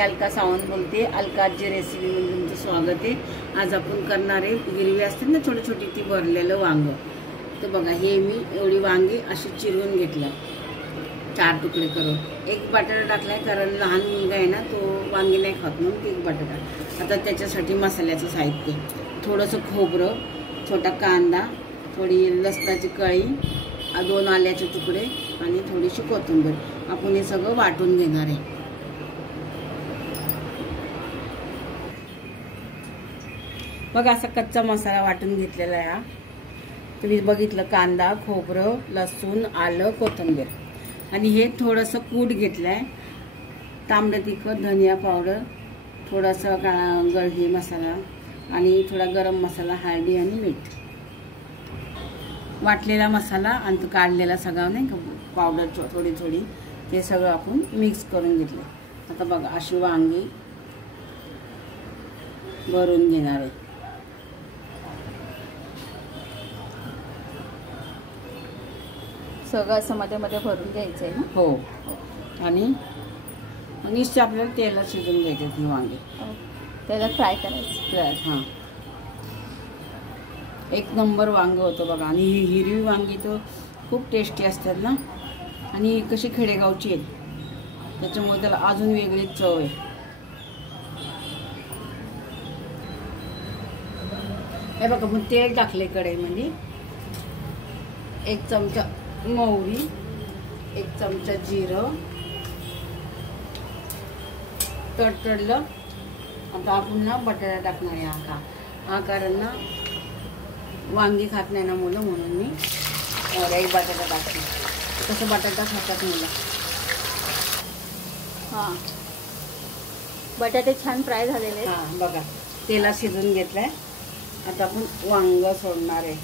अलका सावंत बोलते. अलकाची रेसिपीमध्ये तुमचं स्वागत आहे. आज आपण करणार आहे हिरवी असते ना छोटी छोटी ती भरलेलं वांग. तर बघा हे मी एवढी वांगी अशी चिरून घेतलं 4 तुकडे करून. एक बटाटा टाकलाय कारण लहान मुलगा आहे ना, तो वांगी नाही खात म्हणून एक बटाटा. आता त्याच्यासाठी मसाल्याचं साहित्य थोडंसं खोबरं, छोटा कांदा, थोडी लसणाची कळी, 2 आल्याचे तुकडे आणि थोडीशी कोथिंबीर. आपण हे सगळं वाटून घेणार आहे. बघा असा कच्चा मसाला वाटून घेतलेला आहे. हा तुम्ही बघितलं, कांदा, खोबरं, लसूण, आलं, कोथिंबीर आणि हे थोडंसं कूट घेतलंय. तांबडं तिखट, धनिया पावडर, थोडासा गळही मसाला आणि थोडा गरम मसाला, हळदी आणि मीठ. वाटलेला मसाला आणि काढलेला सगळा नाही का पावडर थोडी थोडी, ते सगळं आपण मिक्स करून घेतलं. आता बघा अशी वांगी भरून घेणार आहे. सगळं असं मध्ये मध्ये भरून घ्यायचं आहे ना. हो. आणि निश्चित आपल्याला तेलात शिजून घ्यायचे ती वांगी. तेलात फ्राय करायचं. हां, एक नंबर वांग होतं बघा. आणि ही हिरवी वांगी तर खूप टेस्टी असतात ना, आणि कशी खेडेगावची आहेत त्याच्यामुळे त्याला अजून वेगळीच चव आहे. हे बघा मग तेल टाकले कढईमध्ये. 1 चमचा मोहरी, 1 चमचा जिरं तडतडलं. आता आपण ना बटाटा टाकणार आहे. हा कारण ना वांगी खात नाही ना मुलं, म्हणून मी एक बटाटा टाकते. तसं बटाटा खातात मुलं. हां, बटाटे छान फ्राय झालेले आहेत. हां बघा तेलात शिजून घेतलंय. आता आपण वांग सोडणार आहे.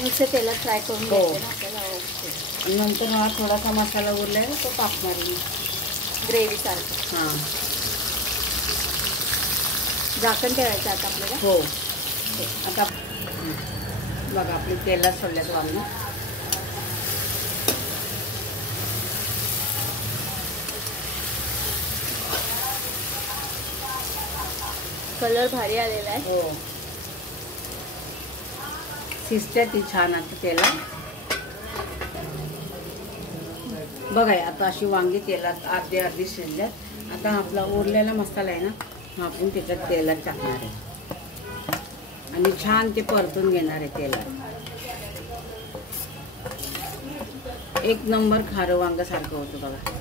नुसतं तेलात फ्राय करून घ्यायचं ना आपल्याला. ओके. नंतर हा थोडासा मसाला उरलाय तो टाकणार मी ग्रेव्ही सारखं. हां, झाकण ठेवायचं आता आपल्याला. हो. आता बघा आपली तेलात सोडल्यात वांग. कलर भारी आलेला आहे. हो, शिजते ती छान आता तेलात. बघा आता अशी वांगी तेलात अर्धी शिजल्यात. आता आपला उरलेला मसाला आहे ना, हा आपण त्याच्यात तेलात टाकणार आहे आणि छान ते परतून घेणार आहे तेलात. एक नंबर खारं वांग सारखं होतं बघा.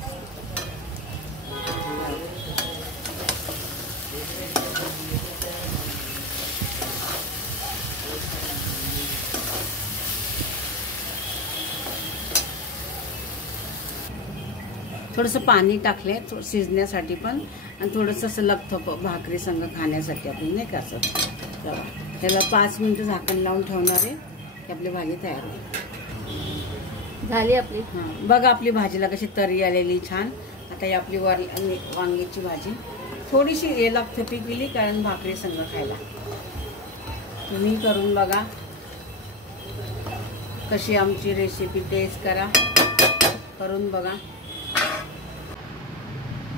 थोडंसं पाणी टाकले शिजण्यासाठी पण, आणि थोडंसं असं लखतं भाकरी संग खाण्यासाठी आपण नाही का असं. त्याला 5 मिनिटं झाकण लावून ठेवणार आहे की आपली भाजी तयार होईल. झाली आपली. हां बघा आपली भाजीला कशी तरी आलेली छान. आता ही आपली वांग्याची भाजी थोडीशी हे लखथपी केली कारण भाकरी संग खायला. तुम्ही करून बघा कशी आमची रेसिपी टेस्ट करा, करून बघा.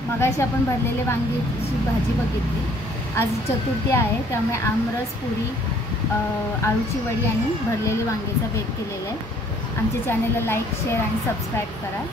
मगाशी आपण भरलेले वांगीची भाजी बघितली. आज चतुर्थी आहे त्यामुळे आमरस, पुरी, आळूची वडी आणि भरलेली वांगीचा बेत केलेला आहे. आमच्या चॅनलला लाईक, शेअर आणि सबस्क्राईब करा.